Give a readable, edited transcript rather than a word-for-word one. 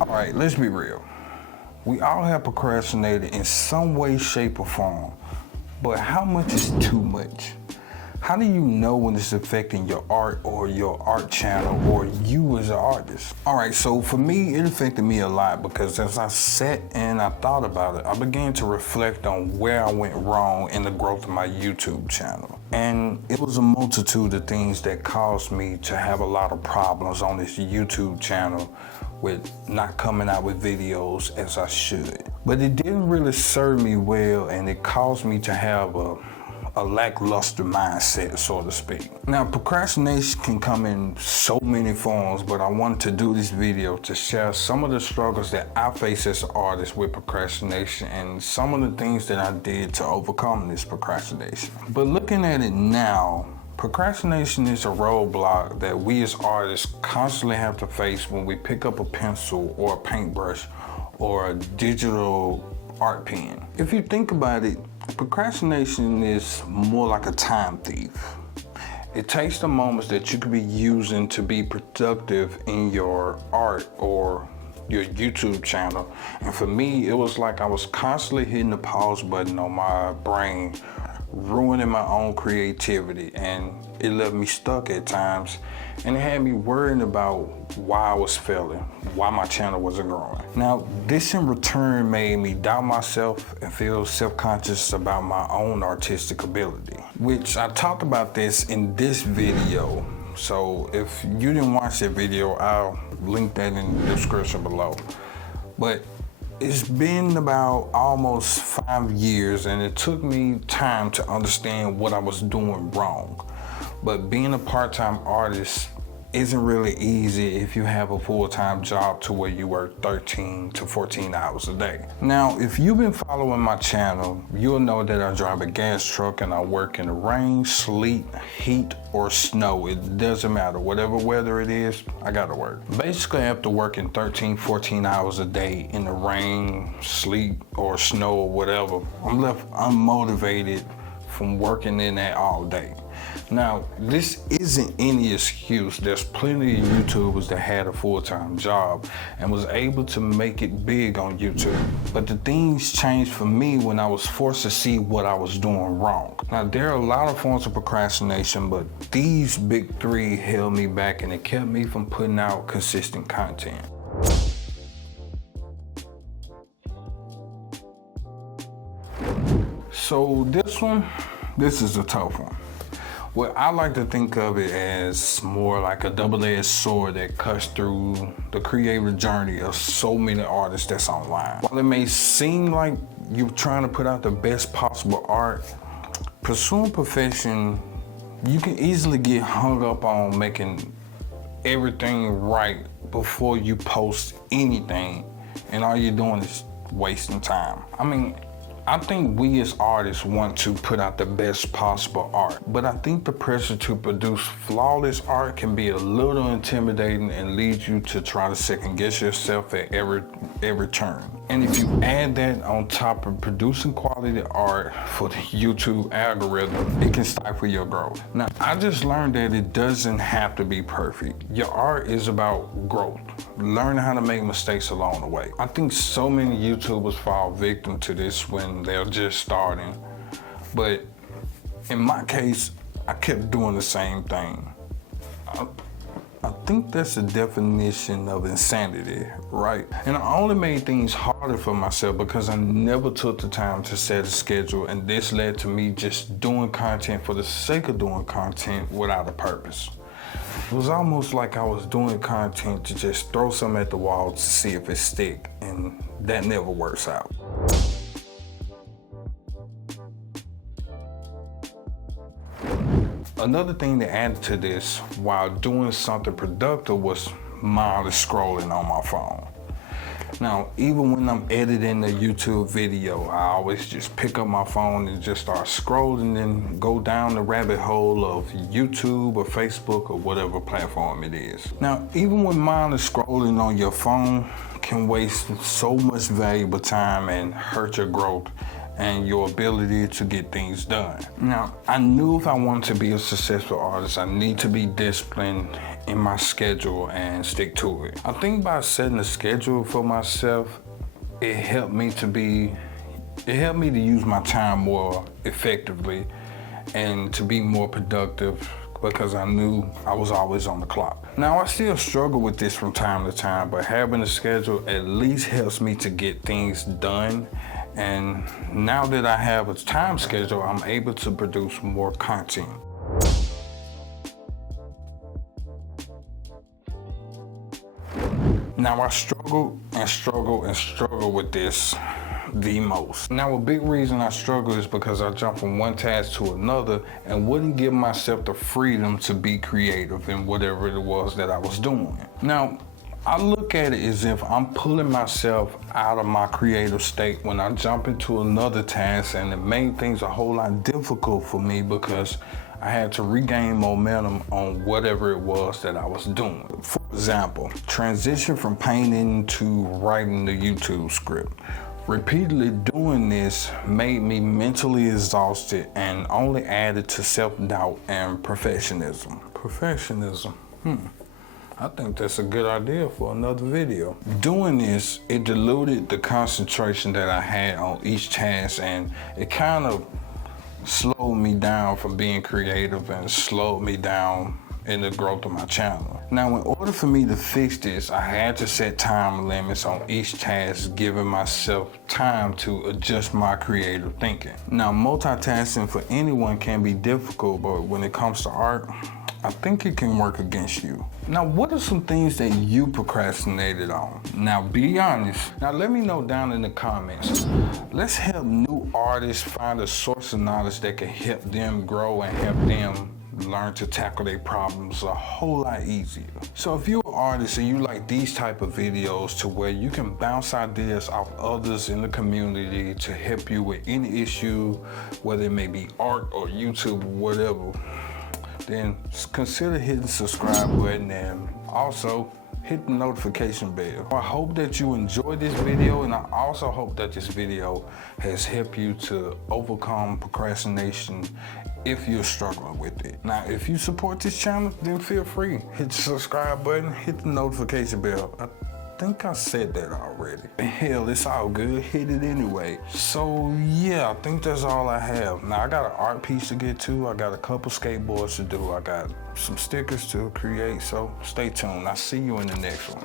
All right, let's be real. We all have procrastinated in some way, shape, or form, but how much is too much? How do you know when it's affecting your art or your art channel or you as an artist? All right, so for me, it affected me a lot because as I sat and I thought about it, I began to reflect on where I went wrong in the growth of my YouTube channel. And it was a multitude of things that caused me to have a lot of problems on this YouTube channel with not coming out with videos as I should. But it didn't really serve me well, and it caused me to have a lackluster mindset, so to speak. Now, procrastination can come in so many forms, but I wanted to do this video to share some of the struggles that I face as an artist with procrastination and some of the things that I did to overcome this procrastination. But looking at it now, procrastination is a roadblock that we as artists constantly have to face when we pick up a pencil or a paintbrush or a digital art pen. If you think about it, procrastination is more like a time thief. It takes the moments that you could be using to be productive in your art or your YouTube channel. And for me, it was like I was constantly hitting the pause button on my brain, ruining my own creativity, and it left me stuck at times, and it had me worrying about why I was failing, why my channel wasn't growing. Now, this in return made me doubt myself and feel self-conscious about my own artistic ability, which I talked about this in this video. So if you didn't watch that video, I'll link that in the description below. But it's been about almost 5 years, and it took me time to understand what I was doing wrong. But being a part-time artist isn't really easy if you have a full-time job to where you work 13 to 14 hours a day. Now, if you've been following my channel, you'll know that I drive a gas truck and I work in the rain, sleet, heat, or snow. It doesn't matter. Whatever weather it is, I gotta work. Basically, after working 13, 14 hours a day in the rain, sleet, or snow, or whatever, I'm left unmotivated from working in that all day. Now, this isn't any excuse. There's plenty of YouTubers that had a full-time job and was able to make it big on YouTube. But the things changed for me when I was forced to see what I was doing wrong. Now, there are a lot of forms of procrastination, but these big three held me back and it kept me from putting out consistent content. So this is a tough one. Well, I like to think of it as more like a double-edged sword that cuts through the creative journey of so many artists that's online. While it may seem like you're trying to put out the best possible art, pursuing perfection, you can easily get hung up on making everything right before you post anything, and all you're doing is wasting time. I think we as artists want to put out the best possible art, but I think the pressure to produce flawless art can be a little intimidating and lead you to try to second guess yourself at every turn. And if you add that on top of producing quality art for the YouTube algorithm, it can stifle your growth. Now, I just learned that it doesn't have to be perfect. Your art is about growth, learning how to make mistakes along the way. I think so many YouTubers fall victim to this when they're just starting. But in my case, I kept doing the same thing. I think that's the definition of insanity, right? And I only made things harder for myself because I never took the time to set a schedule, and this led to me just doing content for the sake of doing content without a purpose. It was almost like I was doing content to just throw something at the wall to see if it stick, and that never works out. Another thing that added to this while doing something productive was mindless scrolling on my phone. Now, even when I'm editing a YouTube video, I always just pick up my phone and just start scrolling and go down the rabbit hole of YouTube or Facebook or whatever platform it is. Now, even when mindless scrolling on your phone can waste so much valuable time and hurt your growth and your ability to get things done. Now, I knew if I wanted to be a successful artist, I need to be disciplined in my schedule and stick to it. I think by setting a schedule for myself, it helped me to use my time more effectively and to be more productive because I knew I was always on the clock. Now, I still struggle with this from time to time, but having a schedule at least helps me to get things done. And now that I have a time schedule, I'm able to produce more content. Now, I struggle with this the most. Now, a big reason I struggle is because I jump from one task to another and wouldn't give myself the freedom to be creative in whatever it was that I was doing. Now, I look at it as if I'm pulling myself out of my creative state when I jump into another task, and it made things a whole lot difficult for me because I had to regain momentum on whatever it was that I was doing. For example, transition from painting to writing the YouTube script. Repeatedly doing this made me mentally exhausted and only added to self-doubt and perfectionism. I think that's a good idea for another video. Doing this, it diluted the concentration that I had on each task, and it kind of slowed me down from being creative and slowed me down in the growth of my channel. Now, in order for me to fix this, I had to set time limits on each task, giving myself time to adjust my creative thinking. Now, multitasking for anyone can be difficult, but when it comes to art, I think it can work against you. Now, what are some things that you procrastinated on? Now, be honest. Now, let me know down in the comments. Let's help new artists find a source of knowledge that can help them grow and help them learn to tackle their problems a whole lot easier. So if you're an artist and you like these type of videos to where you can bounce ideas off others in the community to help you with any issue, whether it may be art or YouTube or whatever, then consider hitting the subscribe button and also hit the notification bell. I hope that you enjoyed this video, and I also hope that this video has helped you to overcome procrastination if you're struggling with it. Now, if you support this channel, then feel free. Hit the subscribe button, hit the notification bell. I think I said that already. Hell, it's all good, hit it anyway. So yeah, I think that's all I have. Now, I got an art piece to get to, I got a couple skateboards to do, I got some stickers to create, so stay tuned. I'll see you in the next one.